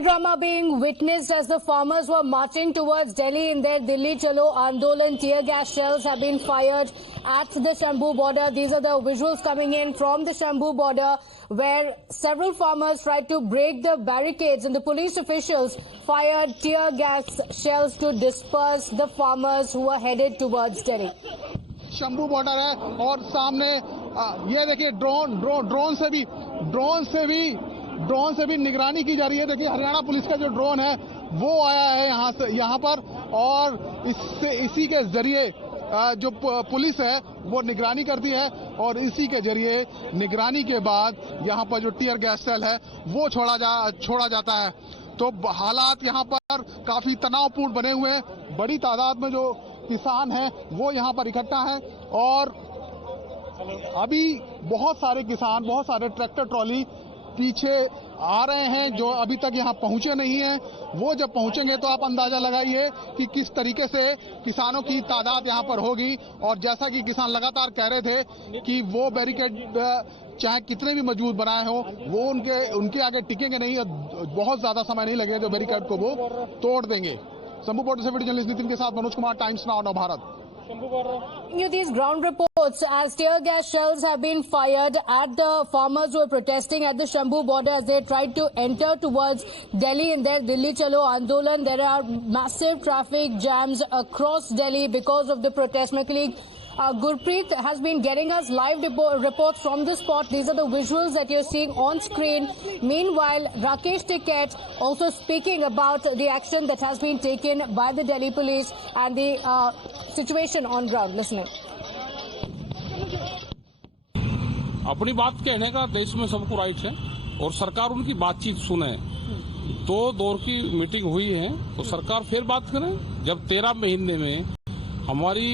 Drama being witnessed as the farmers were marching towards Delhi in their Delhi Chalo Andolan. Tear gas shells have been fired at the Shambhu Border. These are the visuals coming in from the Shambhu Border, where several farmers tried to break the barricades and the police officials fired tear gas shells to disperse the farmers who were headed towards Delhi. Shambhu border है और सामने ये देखिए drone से भी निगरानी की जा रही है। देखिए हरियाणा पुलिस का जो ड्रोन है वो आया है यहाँ पर और इसी के जरिए जो पुलिस है वो निगरानी करती है और इसी के जरिए निगरानी के बाद यहाँ पर जो टीयर गैस सेल है वो छोड़ा जाता है। तो हालात यहाँ पर काफी तनावपूर्ण बने हुए हैं। बड़ी तादाद में जो किसान हैं वो यहाँ पर इकट्ठा है और अभी बहुत सारे किसान, बहुत सारे ट्रैक्टर ट्रॉली पीछे आ रहे हैं जो अभी तक यहाँ पहुंचे नहीं हैं। वो जब पहुंचेंगे तो आप अंदाजा लगाइए कि किस तरीके से किसानों की तादाद यहाँ पर होगी। और जैसा कि किसान लगातार कह रहे थे कि वो बैरिकेड चाहे कितने भी मजबूत बनाए हो वो उनके आगे टिकेंगे नहीं और बहुत ज्यादा समय नहीं लगेगा जो बैरिकेड को वो तोड़ देंगे। शंभू बॉर्डर से वीडियो जर्नलिस्ट नितिन के साथ मनोज कुमार, टाइम्स नाउ नव Bharat. These ground reports as tear gas shells have been fired at the farmers who are protesting at the Shambhu Border as they tried to enter towards Delhi in their Delhi Chalo Andolan. There are massive traffic jams across Delhi because of the protest. My colleague Gurpreet has been getting us live reports from the spot. These are the visuals that you're seeing on screen. Meanwhile, Rakesh Tiket also speaking about the action that has been taken by the Delhi police and the situation on ground. Listening. अपनी बात कहने का देश में सबको right है और सरकार उनकी बातचीत सुने। 2 दौर की मीटिंग हुई है तो सरकार फिर बात करे। जब 13 महीने में हमारी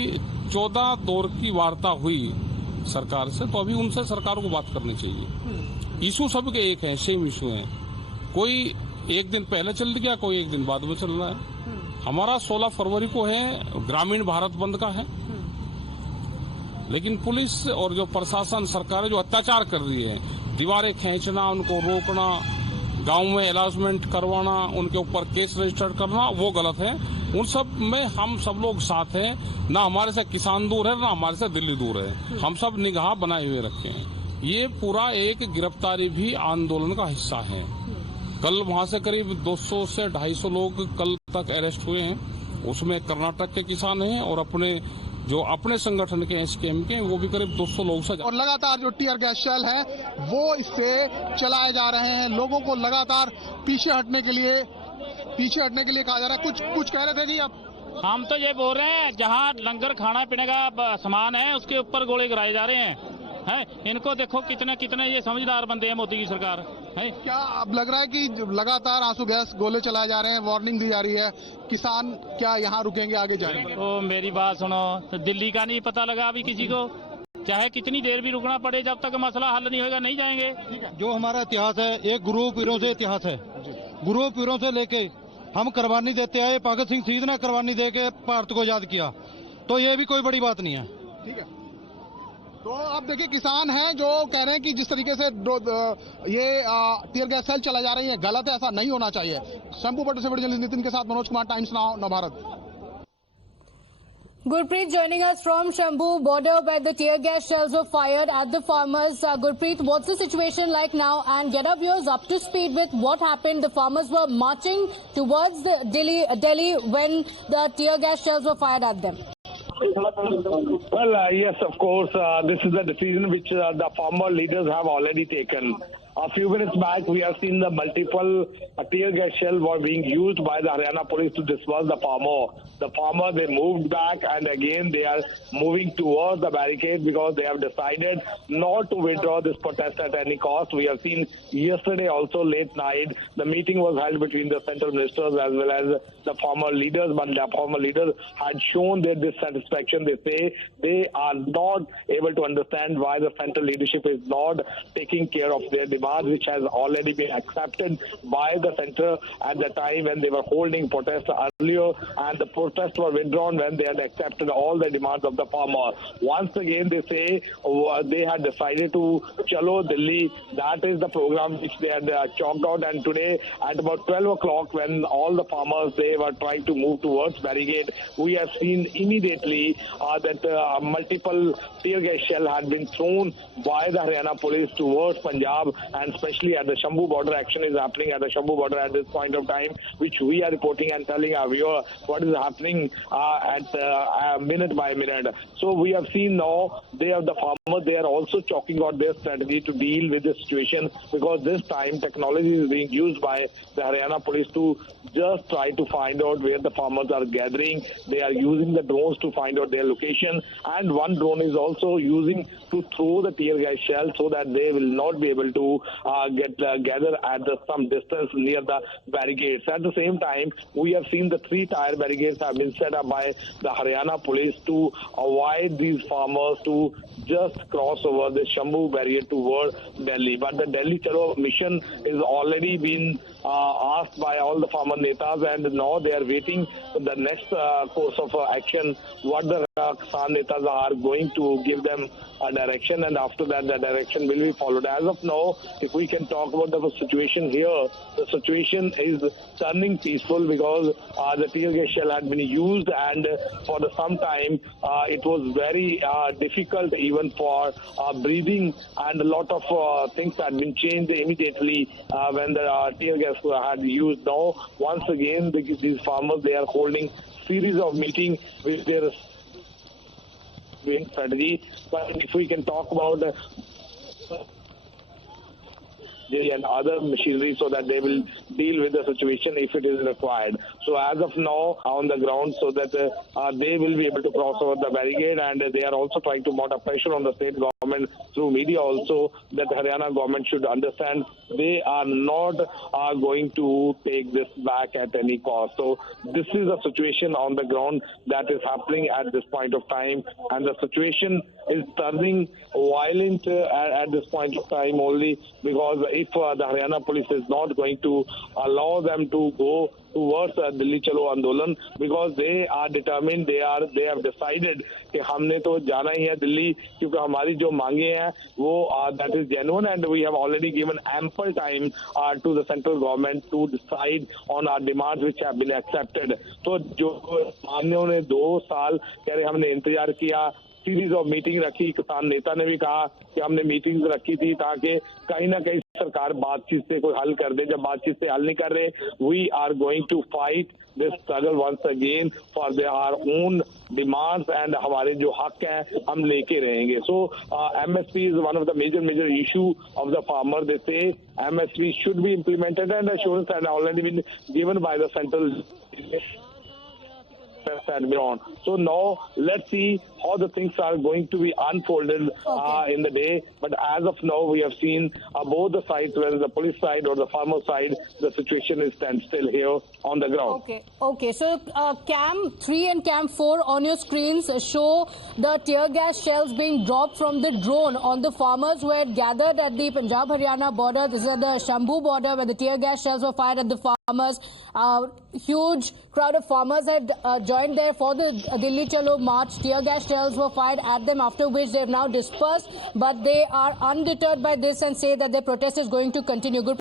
14 दौर की वार्ता हुई सरकार से तो अभी उनसे सरकार को बात करनी चाहिए। इशू सबके एक है, सेम इशू है। कोई एक दिन पहले चल गया, कोई एक दिन बाद में चल रहा है। हमारा 16 फरवरी को है ग्रामीण भारत बंद का है, लेकिन पुलिस और जो प्रशासन सरकार जो अत्याचार कर रही है, दीवारें खींचना, उनको रोकना, गांव में अलाउंसमेंट करवाना, उनके ऊपर केस रजिस्टर करना, वो गलत है। उन सब में हम सब लोग साथ हैं। ना हमारे से किसान दूर है, ना हमारे से दिल्ली दूर है। हम सब निगाह बनाए हुए रखे हैं। ये पूरा एक गिरफ्तारी भी आंदोलन का हिस्सा है। कल वहां से करीब 200 से 250 लोग कल तक अरेस्ट हुए हैं। उसमें कर्नाटक के किसान हैं और अपने संगठन के एसकेएम के वो भी करीब 200 लोग से। और लगातार जो टीयर गैस शेल है वो इससे चलाए जा रहे हैं। लोगों को लगातार पीछे हटने के लिए कहा जा रहा है। कुछ कह रहे थे जी आप? हम तो ये बोल रहे हैं जहाँ लंगर खाना पीने का सामान है उसके ऊपर गोले गिराए जा रहे हैं। इनको देखो कितने ये समझदार बंदे हैं मोदी की सरकार है। क्या अब लग रहा है कि लगातार आंसू गैस गोले चलाए जा रहे हैं, वार्निंग दी जा रही है, किसान क्या यहाँ रुकेंगे, आगे जाएंगे? तो मेरी बात सुनो, दिल्ली का नहीं पता लगा अभी किसी को। चाहे कितनी देर भी रुकना पड़े, जब तक मसला हल नहीं होगा नहीं जाएंगे। जो हमारा इतिहास है एक गुरु पीरों से इतिहास है। गुरु पीरों से लेके हम कुर्बानी देते आए। भगत सिंह शहीद ने कुर्बानी देके भारत को आजाद किया, तो ये भी कोई बड़ी बात नहीं है। ठीक है, तो अब देखिए किसान हैं जो कह रहे हैं कि जिस तरीके से ये टीयर गैस सेल चला जा रही है गलत है, ऐसा नहीं होना चाहिए। शंभू बॉर्डर से वीडियो जर्नलिस्ट नितिन के साथ मनोज कुमार, टाइम्स नाउ नव Bharat. Gurpreet joining us from Shambhu Border where the tear gas shells were fired at the farmers. Gurpreet, what's the situation like now? And get our viewers up to speed with what happened. The farmers were marching towards the Delhi when the tear gas shells were fired at them. Well, yes, of course. This is a decision which the farmer leaders have already taken. A few minutes back, we have seen the multiple tear gas shells were being used by the Haryana police to disperse the farmer. The farmer, they moved back and again they are moving towards the barricade because they have decided not to withdraw this protest at any cost. We have seen yesterday also late night, the meeting was held between the central ministers as well as the farmer leaders, but the farmer leaders had shown their dissatisfaction. They say they are not able to understand why the central leadership is not taking care of their demands. demand which has already been accepted by the center at the time when they were holding protests earlier, and the protests were withdrawn when they had accepted all the demands of the farmer. Once again, they say they had decided to Chalo Delhi. That is the program which they had chalked out, and today at about 12 o'clock when all the farmers, they were trying to move towards barricade, we have seen immediately that multiple tear gas shell had been thrown by the Haryana police towards Punjab, and especially at the Shambhu Border. Action is happening at the Shambhu Border at this point of time, which we are reporting and telling our viewer what is happening at minute by minute. So we have seen now they are the farmers, they are also chalking out their strategy to deal with the situation, because this time technology is being used by the Haryana police to just try to find out where the farmers are gathering. They are using the drones to find out their location, and one drone is also using to throw the tear gas shell so that they will not be able to gather at some distance near the barricades. At the same time, we have seen the 3-tier barricades have been set up by the Haryana police to avoid these farmers to just cross over the Shambhu barrier toward Delhi. But the Delhi Chalo mission is already been asked by all the farmer netas, and now they are waiting for the next course of action, what the Kisan netas are going to give them a direction, and after that the direction will be followed. As of now, if we can talk about the situation here, the situation is turning peaceful because the tear gas shell had been used, and for some time it was very difficult even for breathing, and a lot of things had been changed immediately when the tear gas had used. Now once again these farmers, they are holding series of meetings with their strategy. But if we can talk about and other machinery so that they will deal with the situation if it is required. So as of now on the ground, so that they will be able to cross over the barricade, and they are also trying to mount a pressure on the state government through media also, that the Haryana government should understand they are not going to take this back at any cost. So this is the situation on the ground that is happening at this point of time, and the situation is turning violent at this point of time only because if the Haryana police is not going to allow them to go towards Delhi Chalo Andolan, because they are determined, they have decided कि हमने तो जाना ही है दिल्ली, क्योंकि हमारी जो मांगे हैं वो that is genuine, and we have already given ample time to the central government to decide on our demands which have been accepted. तो जो मान्यों ने 2 साल कह रहे हमने इंतजार किया, सीरीज ऑफ मीटिंग रखी, किसान नेता ने भी कहा कि हमने मीटिंग्स रखी थी ताकि कहीं ना कहीं सरकार बातचीत से कोई हल कर दे. जब बातचीत से हल नहीं कर रहे, we are going to fight this struggle once again for our own demands, and हमारे जो हक हैं हम लेके रहेंगे. So MSP is one of the major issue of the farmer. They say MSP should be implemented, and assurance had already been given by the central had been on. So now let's see how the things are going to be unfolded in the day. But as of now, we have seen both the sides, whether the police side or the farmer side, the situation is standstill here on the ground. Okay. So Cam 3 and Cam 4 on your screens show the tear gas shells being dropped from the drone on the farmers who had gathered at the Punjab Haryana border. This is at the Shambhu border where the tear gas shells were fired at the farmers. Huge crowd of farmers had joined there for the Delhi Chalo march. Tear gas shells were fired at them, after which they have now dispersed, but they are undeterred by this and say that their protest is going to continue. Good